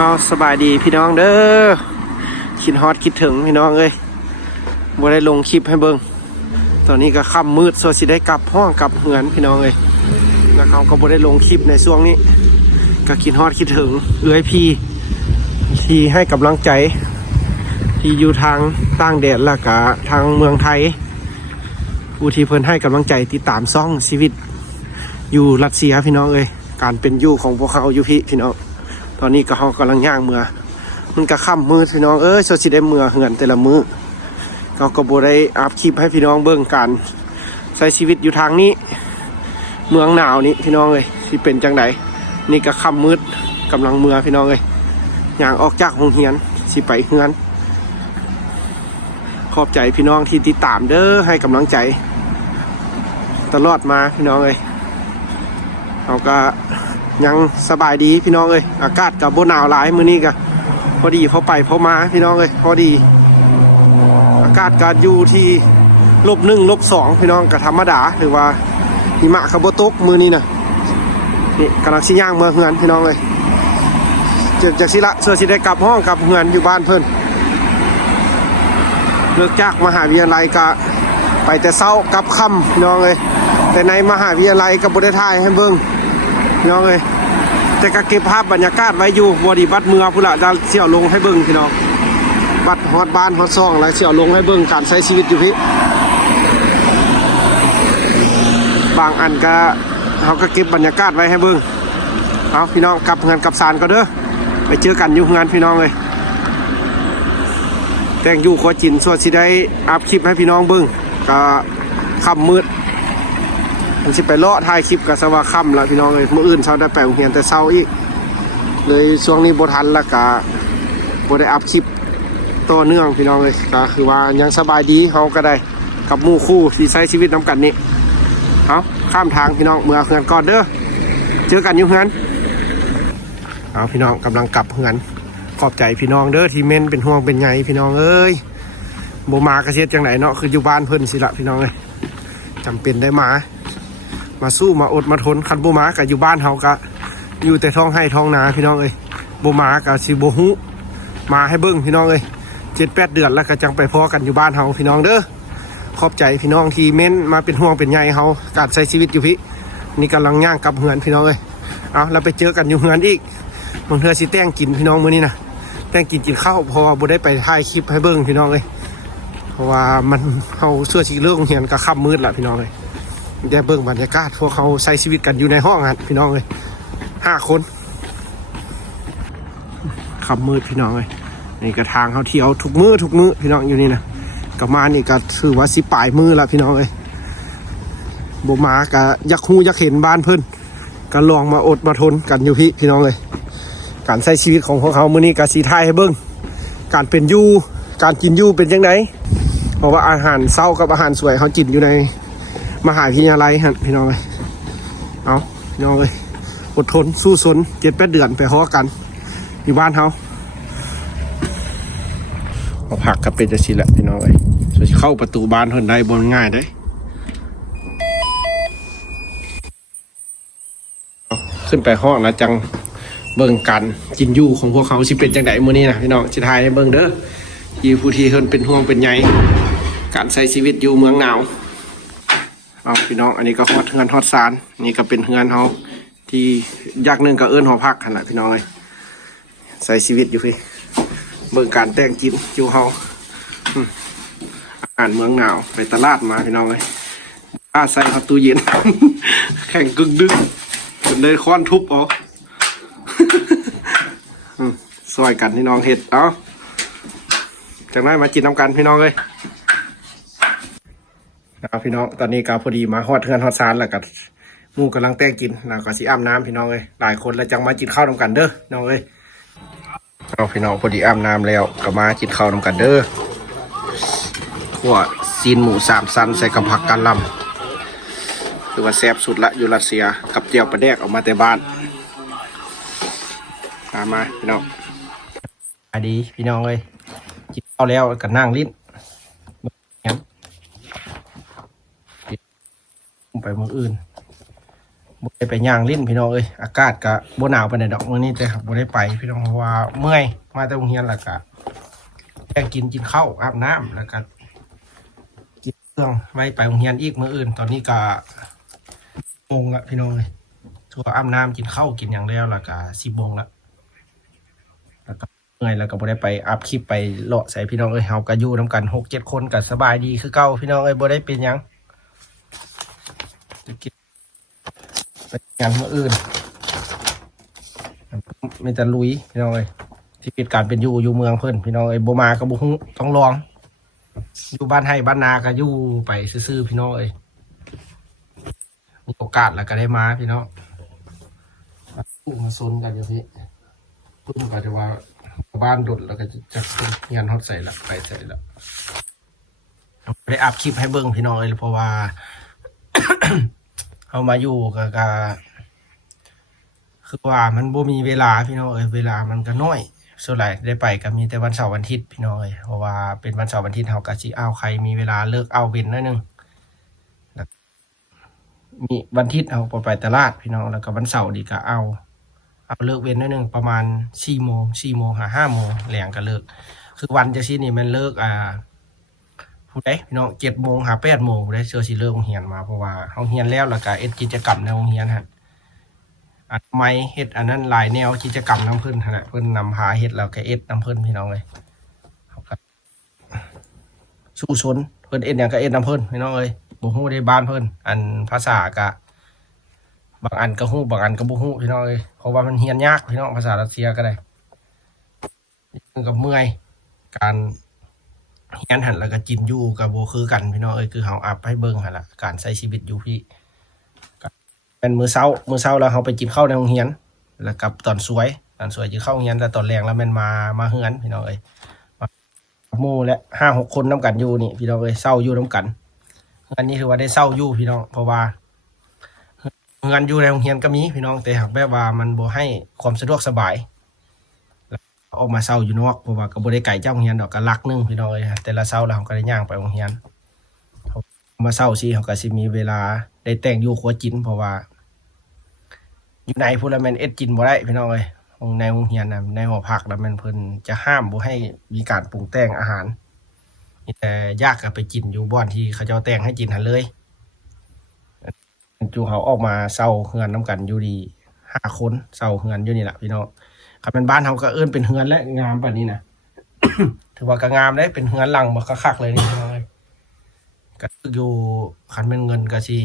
เอาสบายดีพี่น้องเด้อคิดฮอตคิดถึงพี่น้องเอ้ยบ่ได้ลงคลิปให้เบิ่งตอนนี้ก็ค่ำมืดส่วนสิได้กลับห้องกลับเหือนพี่น้องเอ้ยแล้วเขาก็บ่ได้ลงคลิปในช่วงนี้ก็คิดฮอตคิดถึงพี่ที่ให้กำลังใจที่อยู่ทางต่างแดนแล้วก็ทางเมืองไทยผู้ที่เพิ่นให้กำลังใจติดตามซ่องชีวิตอยู่รัสเซียพี่น้องเอ้ยการเป็นอยู่ของพวกเขาอยู่พี่น้องตอนนี้ก็เขากำลังย่างเมือมันก็ค่ำมืดพี่น้องส่วนสิได้เมือเหือนแต่ละมือเขาก็บ่ได้อัพคลิปให้พี่น้องเบิ่งการใช้ชีวิตอยู่ทางนี้เมืองหนาวนี้พี่น้องสิเป็นจังไดนี่ก็ค่ำมืดกำลังเมือพี่น้องย่างออกจากโรงเรียนสิไปเฮือนขอบใจพี่น้องที่ติดตามเด้อให้กำลังใจตลอดมาพี่น้องเขาก็ยังสบายดีพี่น้องอากาศกับบ่หนาวหลายมื้อนี้ก็พอดีพอไปพอมาพี่น้องพอดีอากาศก็อยู่ที่-1 -2พี่น้องก็ธรรมดาหรือว่าหิมะก็บ่ตกมื้อนี้น่ะนี่กำลังสิย่างเมืองเฮือนพี่น้องจากสิละเสื้อสิได้กลับห้องกลับเฮือนอยู่บ้านเพิ่นเลิกจากมหาวิทยาลัยก็ไปแต่เช้ากลับค่ำพี่น้องแต่ในมหาวิทยาลัยก็บ่ได้ถ่ายให้เบิ่งพี่น้องแต่ก็เก็บภาพบรรยากาศไว้อยู่บริบัติเมืองพุ่นละจะเสี่ยวลงให้เบิ่งพี่น้องบัดฮอดบ้านฮอดซ่องแล้วเสี่ยวลงให้เบิ่งการใช้ชีวิตอยู่พี่บางอันก็เขาก็เก็บบรรยากาศไว้ให้เบิ่งเอาพี่น้องกลับงานกลับศาลก็เด้อไปเจอกันอยู่งานพี่น้องแต่งอยู่ขอจินส่วนสิได้อัพคลิปให้พี่น้องเบิ่งก็ค่ำมืดมันสิไปเลาะถ่ายคลิปกับสว่าค่ำแล้วพี่น้องมื้ออื่นเช้าได้ไปโรงเรียนแต่เช้าอีกเลยช่วงนี้บ่ทันแล้วก็บ่ได้อัพคลิปต่อเนื่องพี่น้องก็คือว่ายังสบายดีเฮาก็ได้กับหมู่คู่ที่ใช้ชีวิตนำกันนี่เอาข้ามทางพี่น้องเมื่อเฮือนก่อนเด้อเจอกันอยู่เฮือนเอาพี่น้องกำลังกลับเฮือนขอบใจพี่น้องเด้อที่เม่นเป็นห่วงเป็นใยพี่น้องบ่มากระเฮ็ดจังไดเนาะคืออยู่บ้านเพิ่นสิละพี่น้องจำเป็นได้มาสู้มาอดมาทนคันบ่มาก็อยู่บ้านเฮาก็อยู่แต่ท้องให้ท้องนาพี่น้องบ่มาก็สิบ่ฮู้มาให้เบิ่งพี่น้อง7-8 เดือนแล้วก็จังไปพ้อกันอยู่บ้านเฮาพี่น้องเด้อขอบใจพี่น้องที่เม้นมาเป็นห่วงเป็นใยเฮาการใช้ชีวิตอยู่พี่นี่กำลังย่างกลับเฮือนพี่น้องเอาเราไปเจอกันอยู่เฮือนอีกบางเทื่อสิแต่งกินพี่น้องมื้อนี้นะแต่งกินข้าวเพราะว่าบ่ได้ไปถ่ายคลิปให้เบิ่งพี่น้องเพราะว่ามันเฮาเสื้อสีเหลืองเหียนก็ค่ำมืดละพี่น้องได้เบิ่งบรรยากาศพวกเขาใช้ชีวิตกันอยู่ในห้องพี่น้อง5 คนค่ำมืดพี่น้องนี่กระทางเขาเที่ยวทุกมื้อพี่น้องอยู่นี่นะก็มานี่ก็ถือว่าสิปลายมือละพี่น้องบ่มาก็อยากฮู้อยากเห็นบ้านเพิ่นก็ลองมาอดมาทนกันอยู่พี่น้องการใช้ชีวิตของพวกเขามื้อนี้ก็สิถ่ายให้เบิ่งการเป็นอยู่การกินอยู่เป็นจังไดเพราะว่าอาหารเช้ากับอาหารสวยเขากินอยู่ในมหาวิทยาลัยพี่น้องเอาพี่น้องอดทนสู้สน7-8 เดือนไปฮ้อกันอยู่บ้านเขาเอาผักกับเป็นจะสิแหละพี่น้องจะเข้าประตูบ้านเพิ่นได้บ่ง่ายเด้ขึ้นไปห้องแล้วจังเบิ่งกันกินอยู่ของพวกเขาสิเป็นจังไดมื้อนี้นะพี่น้องสิถ่ายให้เบิ่งเด้อที่ผู้ที่เพิ่นเป็นห่วงเป็นใยการใช้ชีวิตอยู่เมืองหนาวเอาพี่น้องอันนี้ก็ฮอดเฮือนฮอดศาลนี่ก็เป็นเฮือนเฮาที่ยักษ์นึงก็เอิ้นหอพักหั่นน่ะพี่น้องใช้ชีวิตอยู่พี่เบิ่งการแต่งกินอยู่เฮาอาหารเมืองหนาวไปตลาดมาพี่น้องใส่เข้าตู้เย็น แข็งกึ่งดึกจนได้ค้อนทุบเอาซอยกันพี่น้องเฮ็ดเอาจากนั้นมากินน้ำกันพี่น้องพี่น้องตอนนี้ก็พอดีมาฮอดเฮือนฮอดศาลแล้วก็หมู่กำลังแต่งกินแล้วก็สิอาบน้ำพี่น้องหลายคนแล้วจังมากินข้าวน้ำกันเด้อน้องเอาพี่น้องพอดีอาบน้ำแล้วก็มากินข้าวน้ำกันเด้อขั่วซีนหมู3 ชั้นใส่กับผักกะหล่ำคือว่าแซ่บสุดละอยู่รัสเซียกับเจียวปลาแดกออกมาแต่บ้านมาพี่น้องดีพี่น้องกินข้าวแล้วก็นั่งลิ้นไปเมืองอื่น บ่ได้ไปย่างเล่นพี่น้องเอ้ยอากาศก็บ่หนาวปานใดดอกมื้อนี้แต่ครับบ่ได้ไปพี่น้องเพราะว่าเมื่อยมาแต่โรงเรียนแล้วก็แค่กินข้าวอาบน้ำแล้วก็กินเครื่องไว้ไปโรงเรียนอีกมื้ออื่นตอนนี้ก็โมงละพี่น้องเอ้ยทั่วอาบน้ำกินข้าวกินหยังแล้วแล้วก็10โมงละแล้วก็เมื่อยแล้วก็บ่ได้ไปอัพคลิปไปเลาะใส่พี่น้องเอ้ยเฮาก็อยู่นํกัน 6-7 คนก็สบายดีคือเก่าพี่น้องเอ้ยบ่ได้เป็นหยังไปงานมื้ออื่นมีแต่ลุยพี่น้องเอ้ยที่กิจการเป็นอยู่เมืองเพิ่นพี่น้องเอ้ยบ่มาก็บ่ฮู้ต้องลองอยู่บ้านให้บ้านนาก็อยู่ไปซื่อๆพี่น้องเอ้ยมีโอกาสแล้วก็ได้มาพี่น้องมาซนกันอยู่พี่พุ่มก็จะว่าบ้านดุดแล้วก็จะงานฮอดใส่ละไปใส่ละได้อัพคลิปให้เบิ่งพี่น้องเอ้ยเพราะว่า เอามาอยู่ก็คือว่ามันบ่มีเวลาพี่น้องเอ้ยเวลามันก็น้อยส่วนใหญ่ได้ไปก็มีแต่วันเสาร์วันอาทิตย์พี่น้องเอ้ยเพราะว่าเป็นวันเสาร์วันอาทิตย์เฮาก็สิเอาใครมีเวลาเลิกเอาเว้นหน่อยนึงมีวันอาทิตย์เอาไปตลาดพี่น้องแล้วก็วันเสาร์นี่ก็เอาเลิกเว้นหน่อยนึงประมาณ4โมงหา5โมงแลงก็เลิกคือวันจังซี่นี่มันเลิกผู้ใดพี่น้อง7โมงหา8โมงผู้ใดเชื่อสิเลิกโรงเรียนมาเพราะว่าเฮาเรียนแล้วแล้วก็เฮ็ดกิจกรรมในโรงเรียนฮะอัดไม้เฮ็ดอันนั้นหลายแนวกิจกรรมนำเพิ่นหั่นน่ะเพิ่นนำพาเฮ็ดแล้วก็เอ็ดนำเพิ่นพี่น้องเอ้ยเฮาก็สู้ชนเพิ่นเอ็ดหยังก็เอ็ดนำเพิ่นพี่น้องเอ้ยบ่ฮู้ได้บ้านเพิ่นอันภาษาก็บางอันก็ฮู้บางอันก็บ่ฮู้พี่น้องเอ้ยเพราะว่ามันเรียนยากพี่น้องภาษารัสเซียก็ได้มันก็เมื่อยการเรียนหั่นแล้วก็กินอยู่ก็บ่คือกันพี่น้องเอ้ยคือเฮาอัพให้เบิ่งหั่นล่ะการใช้ชีวิตอยู่พี่เป็นมื้อเช้าแล้วเฮาไปกินข้าวในโรงเรียนแล้วกลับตอนสวยกินข้าวโรงเรียนแล้วตอนแลงแล้วแม่นมาเฮือนพี่น้องเอ้ยหมู่และ 5-6 คนนํกันอยู่นี่พี่น้องเอ้ยเช้าอยู่นํกันอันนี้ถือว่าได้เช้าอยู่พี่น้องเพราะว่าเฮือนอยู่ในโรงเรียนก็มีพี่น้องแต่หากแบบว่ามันบ่ให้ความสะดวกสบายออกมาเช้าอยู่นอกเพราะว่าก็บ่ได้ไกลจากโรงเรียนดอกก็ลักนึงพี่น้องเอ้ยแต่ละเช้าแล้วเฮาก็ได้ย่างไปโรงเรียนมาเช้าสิเฮาก็สิมีเวลาได้แต่งอยู่ครัวกินเพราะว่าอยู่ในพูดแล้วแม่นเอ็ดกินบ่ได้พี่น้องเอ้ยในโรงเรียนน่ะในหอพักแล้วแม่นเพิ่นจะห้ามบ่ให้มีการปรุงแต่งอาหารมีแต่ยากก็ไปกินอยู่บ่อนที่เขาเจ้าแต่งให้กินหั่นเลยจู่เฮาออกมาเช้าเฮือนนํกันอยู่ดี5คนเช้าเฮือนอยู่นี่ล่ะพี่น้องคันเป็นบ้านเฮาก็เอิ้นเป็นเฮือนและงามปานนี้น่ะ ถือว่าก็งามได้เป็นเฮือนหลังบ่คักๆเลยนี่พี่น้องเอ้ยก็อยู่คันเป็นเงินก็สิ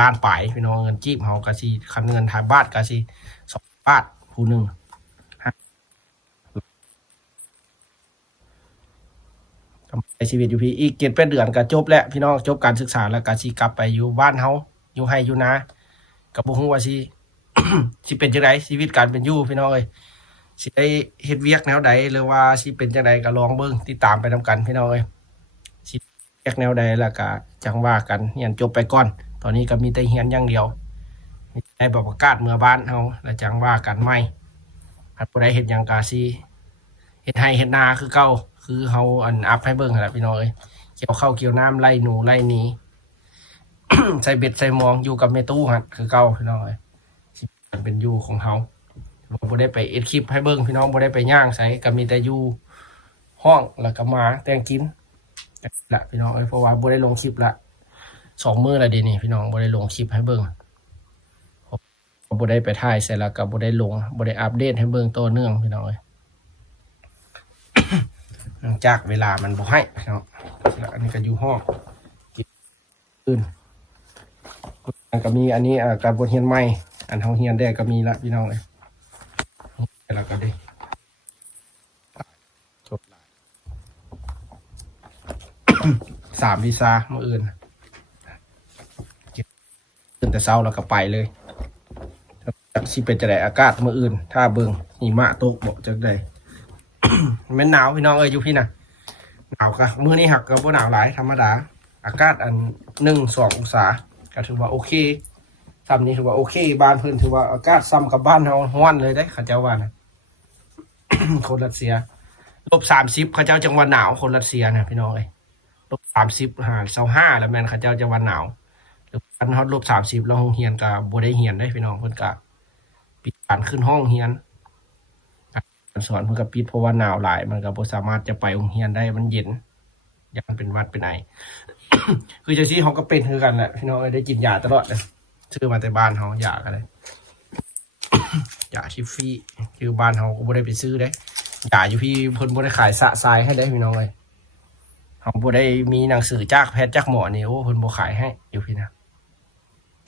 ล้านปลายพี่น้องเงินจีบเฮาก็สิคันเงินทางบาทก็สิ2บาทผู้นึงทำใช้ชีวิตอยู่พี่อีก7-8 เดือนก็จบแล้วพี่น้องจบการศึกษาแล้วก็สิกลับไปอยู่บ้านเฮาอยู่ไร่อยู่นาก็บ่ฮู้ว่าสิ สิเป็นจังได๋ชีวิตการเป็นอยู่พี่น้องเอ้ยสิได้เฮ็ดเวียกแนวใดหรือว่าสิเป็นจังไดก็ลองเบิ่งติดตามไปนํกันพี่น้องเอ้ยสิเวียกแนวใดแล้วก็จังว่ากันเรียนจบไปก่อนตอนนี้ก็มีแต่เรียนอย่างเดียวได้ประกาศเมื่อบ้านเฮาแล้วจังว่ากันใหม่ถ้าผู้ใดเฮ็ดหยังก็สิเฮ็ดให้เฮ็ดนาคือเก่าคือเฮาอัพให้เบิ่งหั่นล่ะพี่น้องเอ้ยเกี่ยวข้าวเกี่ยวน้ำไล่หนูไล่หนี ใส่เบ็ดใส่มองอยู่กับแม่ตู้หั่นคือเก่าพี่น้องเอ้ยสิเป็นอยู่ของเฮาบ่ได้ไปเอ็ดคลิปให้เบิ่งพี่น้องบ่ได้ไปย่างใส่ก็มีแต่อยู่ห้องแล้วก็มาแต่งกินละพี่น้องเอ้ยเพราะว่าบ่ได้ลงคลิปละ2 มื้อแล้วเดี๋ยวนี้พี่น้องบ่ได้ลงคลิปให้เบิ่งบ่ได้ไปถ่ายใส่แล้วก็บ่ได้ลงบ่ได้อัปเดตให้เบิ่งต่อเนื่องพี่น้องเอ้ย เนื่องจากเวลามันบ่ให้พี่น้องแล้วอันนี้ก็อยู่ห้องกินอื่นก็มีอันนี้การบทเรียนใหม่อันเฮาเรียนได้ก็มีละพี่น้องเอ้ยแล้วก็ได้จบ3 วีซ่ามื้ออื่นตื่นแต่เช้าแล้วก็ไปเลยจักสิเป็นจังได๋อากาศมื้ออื่นถ้าเบิ่งหิมะตกบ่จังได๋ แม่นหนาวพี่น้องเอ้ยอยู่พี่น่ะหนาวก็มื้อนี้หักก็บ่หนาวหลายธรรมดาอากาศ1-2 องศาก็ถือว่าโอเคซ้ำนี้ถือว่าโอเคบ้านเพิ่นถือว่าอากาศซ้ำกับบ้านเฮาร้อนเลยเด้เขาเจ้าว่านะ คนรัสเซีย-30เขาเจ้าจังหวัดหนาวคนรัสเซียนะพี่น้องเอ้ย-30 25แล้วแม่นเขาเจ้าจังหวัดหนาวหรือ อันฮอด-30แล้วโรงเรียนก็บ่ได้เรียนได้พี่น้องเพิ่นก็ปิดการขึ้นห้องเรียนการสอนเพิ่นก็ปิดเพราะว่าหนาวหลายมันก็บ่สามารถจะไปโรงเรียนได้มันเย็นยามเป็นหวัดเป็นไอ คือจังซี่เฮาก็เป็นคือกันแหละพี่น้องได้กินยาตลอดเลยซื้อมาแต่บ้านเฮายาก็ได้ ยาชิฟฟี่คือบ้านเฮาก็บ่ได้ไปซื้อได้ยาอยู่พี่เพิ่นบ่ได้ขายสะทรายให้ได้พี่น้องเอ้ยเฮาบ่ได้มีหนังสือจากแพทย์จากหมอนี่โอ้เพิ่นบ่ขายให้อยู่พี่นะ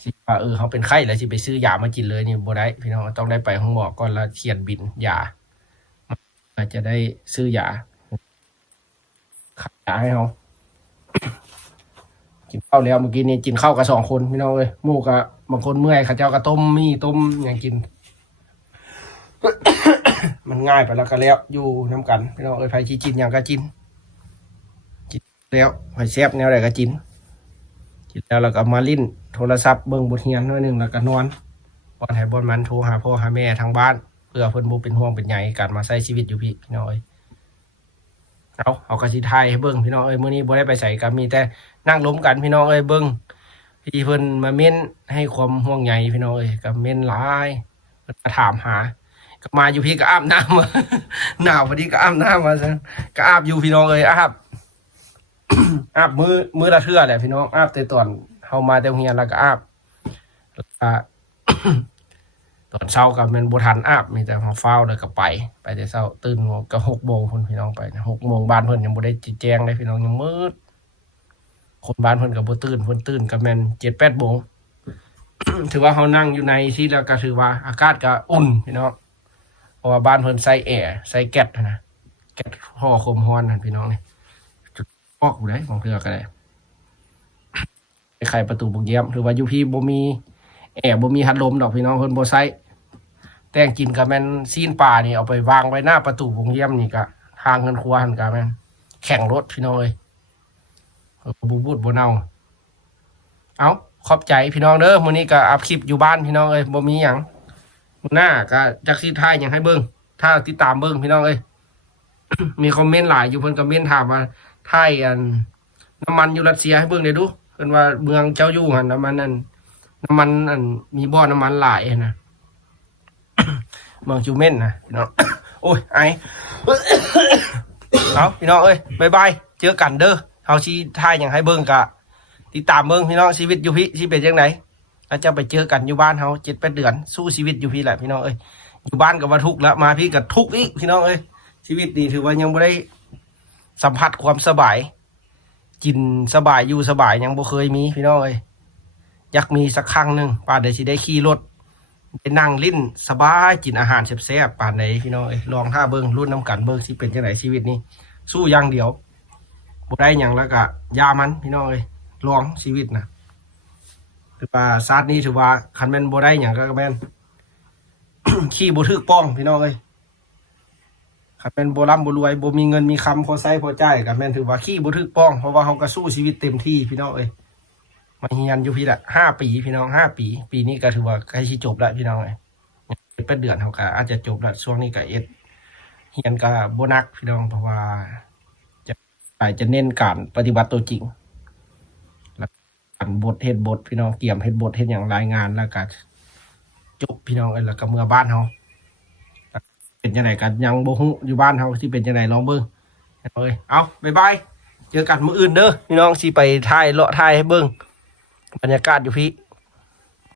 สิว่าเฮาเป็นไข้แล้วสิไปซื้อยามากินเลยนี่บ่ได้พี่น้องต้องได้ไปห้องหมอก่อนแล้วเขียนบิลยาจะได้ซื้อยาขายยาให้เฮากินข้าวแล้วเมื่อกี้นี่กินข้าวกับ2คนพี่น้องเอ้ยหมู่ก็บางคนเมื่อยเขาเจ้าก็ต้มมีต้มหยังกิน มันง่ายไปแล้วก็แล้วอยู่น้ำกันพี่น้องเอ้ยไผสิกินหยังก็กินแล้วไผแซ่บแนวใดก็กินแล้วก็มาลิ้นโทรศัพท์เบิ่งบทเรียนหน่อยนึงแล้วก็นอนบ่ให้บ่มันโทรหาพ่อหาแม่ทางบ้านเพื่อเพิ่นบ่เป็นห่วงเป็นใยการมาใช้ชีวิตอยู่พี่น้องเอ้ยเอาก็สิถ่ายให้เบิ่งพี่น้องเอ้ยมื้อนี้บ่ได้ไปไสก็มีแต่นั่งล้มกันพี่น้องเอ้ยเบิ่งพี่เพิ่นมาเม้นให้ความห่วงใยพี่น้องเอ้ยก็เม้นหลายเพิ่นมาถามหาก็มาอยู่พี่ก็อาบน้ำมา หนาวพอดีก็อาบน้ำมาซะก็อาบอยู่พี่น้องเอ้ยอาบ อาบมือละเทื่อแหละพี่น้องอาบแต่ตอนเฮามาแต่โรงเรียนแล้วก็อาบแล้วก็ ตอนเช้าก็แม่นบ่ทันอาบมีแต่เฮาฟ้าวแล้วก็ไปแต่เช้าตื่นก็6 โมงพุ่นพี่น้องไป6 โมงบ้านเพิ่นยังบ่ได้แจ้งเลยพี่น้องยังมืดคนบ้านเพิ่นก็บ่ตื่นเพิ่นตื่นก็แม่น 7-8 โมง ถือว่าเฮานั่งอยู่ในที่แล้วก็ถือว่าอากาศก็อุ่นพี่น้องเพราะว่าบ้านเพิ่นใส่แอร์ใส่แก๊สนะแก๊สห่อความร้อนนั่นพี่น้องนี่จุดออกอยู่ได้ของเทื่อก็ได้ไขประตูบุกเยี่ยมถือว่าอยู่พี่บ่มีแอร์บ่มีพัดลมดอกพี่น้องเพิ่นบ่ใส่แต่งกินก็แม่นซีนปลานี่เอาไปวางไว้หน้าประตูบุกเยี่ยมนี่ก็ทางเงินครัวหั่นก็แม่นแข่งรถพี่น้องเอ้ยบ่บูดบ่เน่าเอาขอบใจพี่น้องเด้อมื้อนี้ก็อัพคลิปอยู่บ้านพี่น้องเอ้ยบ่มีหยังมื้อหน้าก็จักสิถ่ายหยังให้เบิ่งถ้าติดตามเบิ่งพี่น้องเอ้ย มีคอมเมนต์หลายอยู่เพิ่นคอมเมนต์ถามว่าถ่ายน้ำมันอยู่รัสเซียให้เบิ่งได้ดูเพิ่นว่าเมืองเจ้าอยู่หั่นน้ำมันมีบ่อน้ำมันหลายนะ เมืองจูเม่นนะพี่น้อง โอ้ยไอ เอาพี่น้องเอ้ยบ๊ายบายเจอกันเด้อเฮาสิถ่ายหยังให้เบิ่งก็ติดตามเบิ่งพี่น้องชีวิตอยู่พี่สิเป็นจังไดแล้วจะไปเจอกันอยู่บ้านเฮา7-8 เดือนสู้ชีวิตอยู่พี่แหละพี่น้องเอ้ยอยู่บ้านก็ว่าทุกข์แล้วมาพี่ก็ทุกข์อีกพี่น้องเอ้ยชีวิตนี่ถือว่ายังบ่ได้สัมผัสความสบายกินสบายอยู่สบายยังบ่เคยมีพี่น้องเอ้ยอยากมีสักครั้งนึงป่านใดสิได้ขี่รถไปนั่งลิ้นสบายกินอาหารแซ่บๆป่านใดพี่น้องเอ้ยลองท่าเบิ่งรุ่นน้ำกันเบิ่งสิเป็นจังไดชีวิตนี้สู้อย่างเดียวบ่ได้หยังแล้วก็ยามันพี่น้องเอ้ยลองชีวิตนะถือว่าซาดนี้ถือว่าคันแม่นบ่ได้หยังก็แม่น ขี่บ่ถึกป้องพี่น้องเอ้ยคันแม่นบ่ร่ำบ่รวยบ่มีเงินมีคำพอใช้พอจ่ายก็แม่นถือว่าขี่บ่ถึกป้องเพราะว่าเฮาก็สู้ชีวิตเต็มที่พี่น้องเอ้ยมาเรียนอยู่พี่ละ5 ปีพี่น้อง5 ปีปีนี้ก็ถือว่าใกล้สิจบแล้วพี่น้องเอ้ยเป็นเดือนเฮาก็อาจจะจบแล้วช่วงนี้ก็เรียนก็บ่หนักพี่น้องเพราะว่าจะเน้นการปฏิบัติตัวจริงแล้วการบทเฮ็ดบทพี่น้องเตรียมเฮ็ดบทเฮ็ดหยังรายงานแล้วก็จบพี่น้องแล้วก็เมื่อบ้านเฮาเป็นจังไดกันยังบ่ฮู้อยู่บ้านเฮาสิเป็นจังไดลองเบิ่งเอาบ๊ายบายเจอกันมื้ออื่นเด้อพี่น้องสิไปถ่ายเลาะถ่ายให้เบิ่งบรรยากาศอยู่พี่